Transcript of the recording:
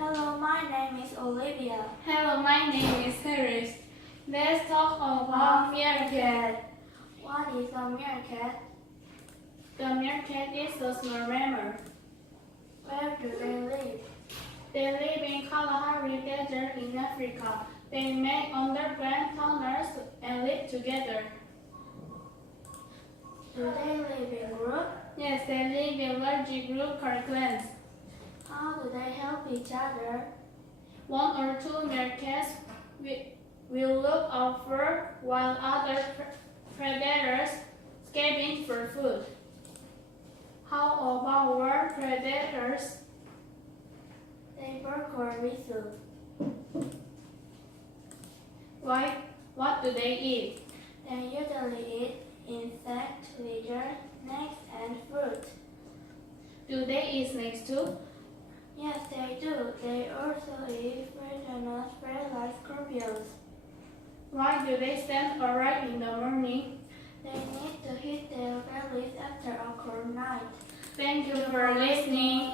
Hello, my name is Olivia. Hello, my name is Harace. Let's talk about meerkat. What is a meerkat? The meerkat is a small mammal. Where do they live? They live in Kalahari Desert in Africa. They make underground tunnels and live together. Do they live in groups? Yes, they live in large groups called clans. How do they help each other? One or two meerkats will look out for while other predators scavenge for food. How about war predators? They bark or whistle. What do they eat? They usually eat insects, lizards, snakes, and fruit. Do they eat snakes too? Yes, they do. They also eat poisonous prey like scorpions. Why do they stand upright in the morning? They need to hit their bellies after a cold night. Thank you for listening.